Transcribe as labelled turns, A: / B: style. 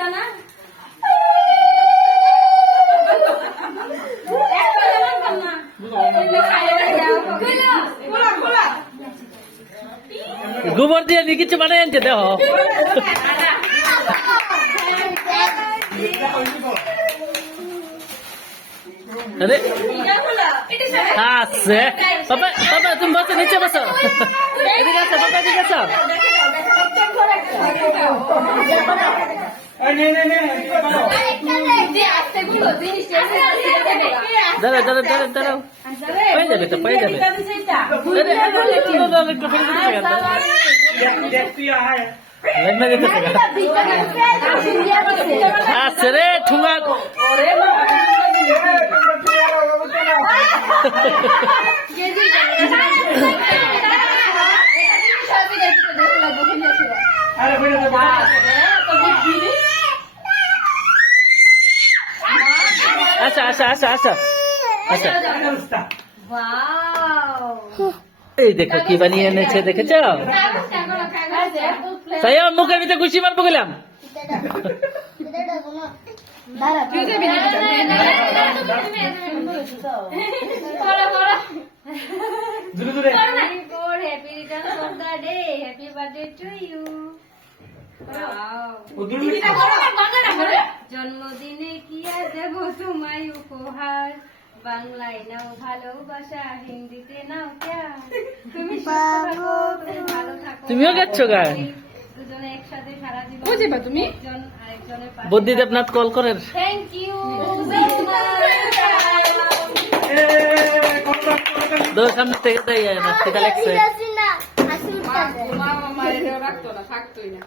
A: দিতা না একটা দেওয়ার পার না? কইলো খাইয়ে দাও কইলো খোলা খোলা
B: গোবর দিয়ে নি কিছু বানাই আনছে দেহ আরে, আছে। বাবা তুমি বসো, নিচে বসো। এদিকে আসো বাবা এদিকে আসো। দাঁড়াও দাঁড়াও দাঁড়াও দাঁড়াও পাই যাবে তো পাই যাবে আরে, আরে, আরে, আচ্ছা আচ্ছা আচ্ছা আচ্ছা। আচ্ছা। এই দেখো কি বানিয়ে এনেছে দেখেছ? তাই আমার মুখের ভিতরে খুশি মারবো গেলাম.
A: জন্মদিনে কি আর দেব তোমায়? উপহার। বাংলায় নাও ভালোবাসা হিন্দিতে নাও তুমি ভালো থাকো।
B: তুমিও গেছো গান?
A: দুজনে একসাথে সারা জীবন
C: বুঝিবা তুমি?
A: একজন আরেকজনের পাশে
B: বুদ্ধি দেবনাথ কল করেন
A: থ্যাংক ইউ
B: দোর সামনে থেকে দেয় না সেটা লাগছে
C: মা মা এটা রাখতো না থাকতোই না।